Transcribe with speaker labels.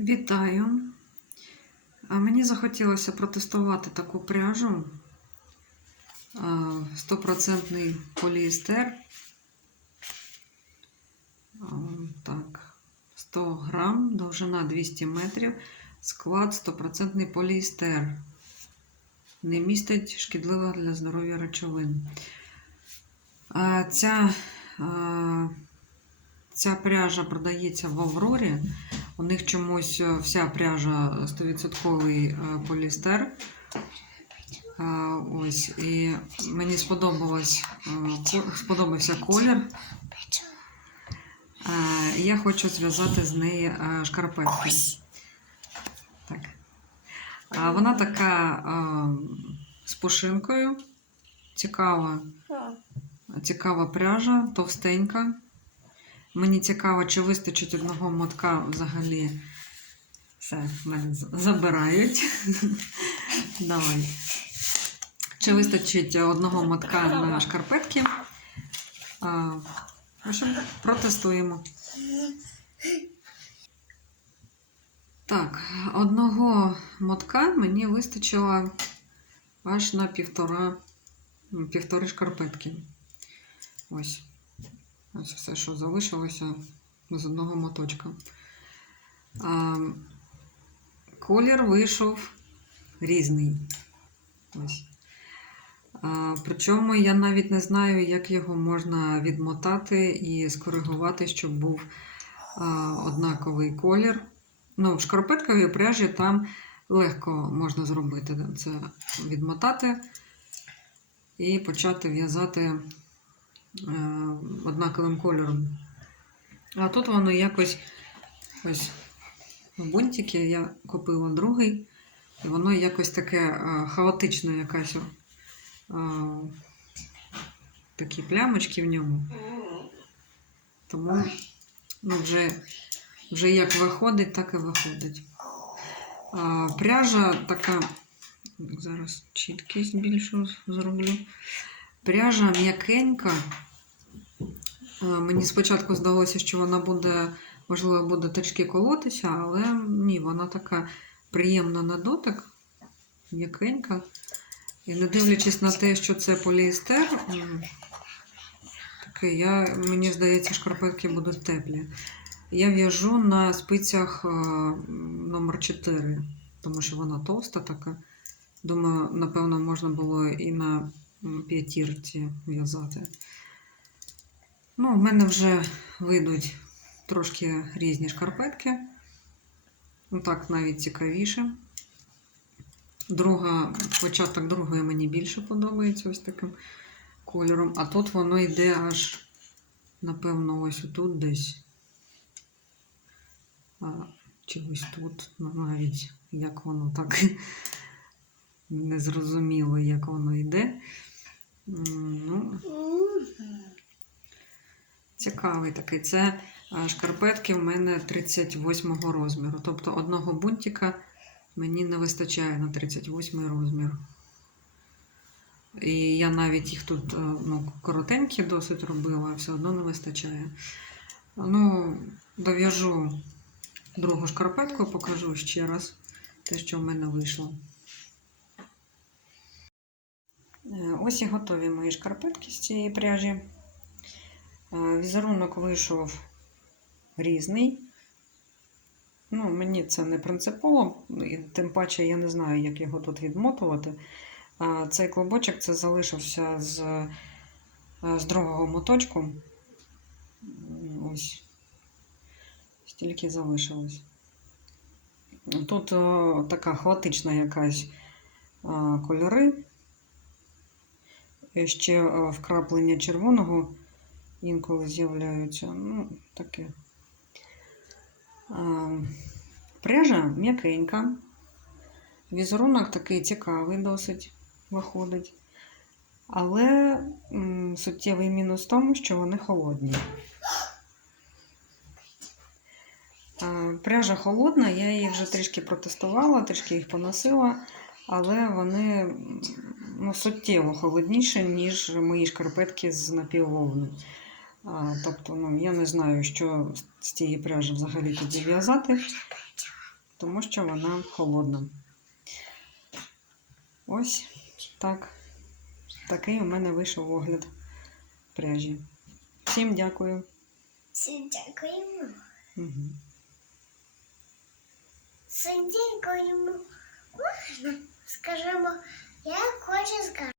Speaker 1: Вітаю. Мені захотілося протестувати таку пряжу. А, Стопроцентний поліестер. Так, 100 грам, довжина 200 метрів, склад стопроцентний поліестер. Не містить шкідливих для здоров'я речовин. Ця, ця пряжа продається в Аврорі. У них чомусь е, вся пряжа 100% е, поліестер. Е, Ось, і мені сподобалось, сподобався колір. Я хочу зв'язати з неї шкарпетки. Так. Вона така з пушинкою. Цікава, цікава пряжа, товстенька. Мені цікаво, чи вистачить одного мотка взагалі. Все, мене забирають. Давай. Чи вистачить одного мотка на шкарпетки? А, в общем, протестуємо. Так, одного мотка мені вистачило аж на півтора, півтори шкарпетки. Ось. Ось все, що залишилося з одного моточка. А, колір вийшов різний. Ось. А, причому я навіть не знаю, як його можна відмотати і скоригувати, щоб був а, однаковий колір. Ну, в шкарпетковій пряжі там легко можна зробити це відмотати і почати в'язати однаковим кольором. А тут воно якось ось бунтики я купила другий, і воно якось таке е, хаотичне якась. е, такі плямочки в ньому. Тому ну, вже, вже як виходить, так і виходить. А, пряжа така, зараз чіткість більшу зроблю. Пряжа м'якенька. Мені спочатку здалося, що вона буде, можливо, буде трішки колотися, але ні, вона така приємна на дотик, м'якенька. І не дивлячись на те, що це поліестер, таке, я, мені здається, шкарпетки будуть теплі. Я в'яжу на спицях е, номер 4, тому що вона товста така. Думаю, напевно, можна було і на п'ятірці в'язати. Ну, в мене вже вийдуть трошки різні шкарпетки. Так навіть цікавіше. Друга, початок другої мені більше подобається ось таким кольором. А тут воно йде аж, напевно, ось тут десь. А, чи ось тут, ну, навіть як воно так не зрозуміло, як воно йде. М, Ну, цікавий такий. Це шкарпетки в мене 38 розміру. Тобто одного бунтика мені не вистачає на 38 розмір. І я навіть їх тут е, ну, коротенькі досить робила, все одно не вистачає. Ну, дов'яжу другу шкарпетку, покажу ще раз те, що в мене вийшло. Е, Ось і готові мої шкарпетки з цієї пряжі. Е, Візерунок вийшов різний. Ну, мені це не принципово, і тим паче я не знаю, як його тут відмотувати. Цей клубочок це залишився з, е, з другого моточку. Ось. Стільки залишилось. Тут о, така хаотична якась а, кольори. Ще а, вкраплення червоного інколи з'являються. Ну, таке. А, Пряжа м'якенька. Візерунок такий цікавий досить виходить. Але м, суттєвий мінус в тому, що вони холодні. А, Пряжа холодна, я її вже трішки протестувала, трішки їх поносила, але вони ну, суттєво холодніші, ніж мої шкарпетки з напіввовни. А, Тобто, ну, я не знаю, що з цієї пряжі взагалі тоді в'язати. тому що вона холодна. Ось так. Такий у мене вийшов огляд пряжі. Всім дякую.
Speaker 2: Всім дякуємо.
Speaker 1: Угу.
Speaker 2: Всім дякуємо. Можна, скажімо, я хочу сказати.